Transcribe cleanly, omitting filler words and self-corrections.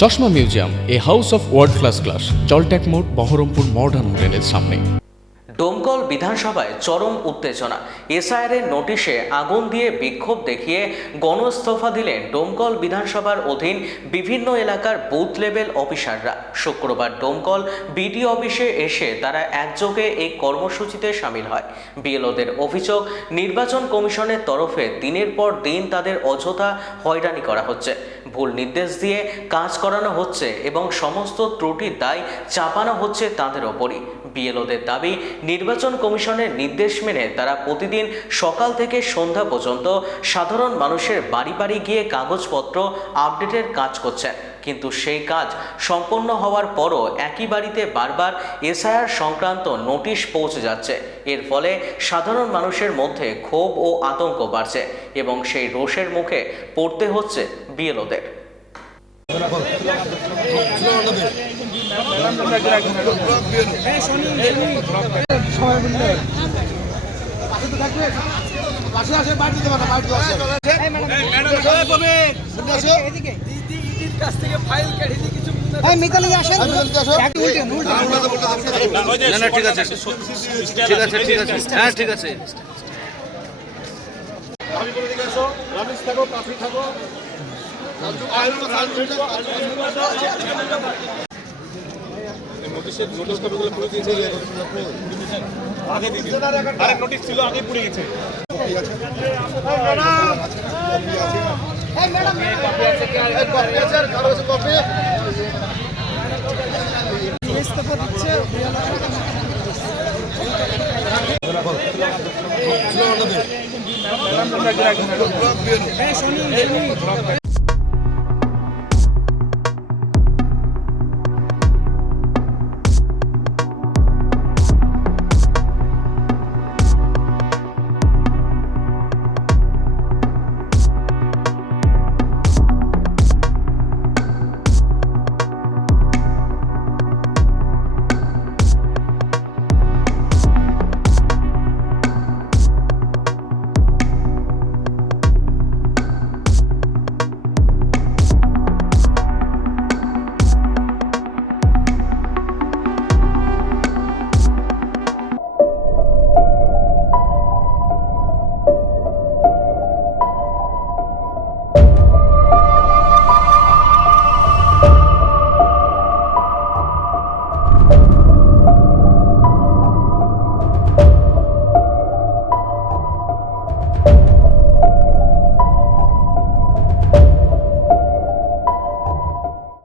চশমা museum, a house of world class, জলট্যাক মোড়, বহরমপুর মডার্ন হোটেলের সামনে। ডোমকল বিধানসভায় চরম উত্তেজনা। এসআইআরের নোটিশে আগুন দিয়ে বিক্ষোভ দেখিয়ে গণইস্তফা দিলেন ডোমকল বিধানসভার অধীন বিভিন্ন এলাকার বুথ লেভেল অফিসাররা। শুক্রবার ডোমকল বিডিও অফিসে এসে তারা একযোগে এই কর্মসূচিতে সামিল হয়। বিএলওদের অভিযোগ, নির্বাচন কমিশনের তরফে দিনের পর দিন তাদের অযথা হয়রানি করা হচ্ছে, ভুল নির্দেশ দিয়ে কাজ করানো হচ্ছে এবং সমস্ত ত্রুটির দায় চাপানো হচ্ছে তাদের ওপরই। বিএলওদের দাবি, নির্বাচন কমিশনের নির্দেশ মেনে তারা প্রতিদিন সকাল থেকে সন্ধ্যা পর্যন্ত সাধারণ মানুষের বাড়ি বাড়ি গিয়ে কাগজপত্র আপডেটের কাজ করছেন, কিন্তু সেই কাজ সম্পন্ন হওয়ার পরও একই বাড়িতে বারবার এসআইআর সংক্রান্ত নোটিশ পৌঁছে যাচ্ছে। এর ফলে সাধারণ মানুষের মধ্যে ক্ষোভ ও আতঙ্ক বাড়ছে এবং সেই রোষের মুখে পড়তে হচ্ছে বিএলওদের। ঠিক আছে। নোটিশ ছিল আগে পড়ে গেছে।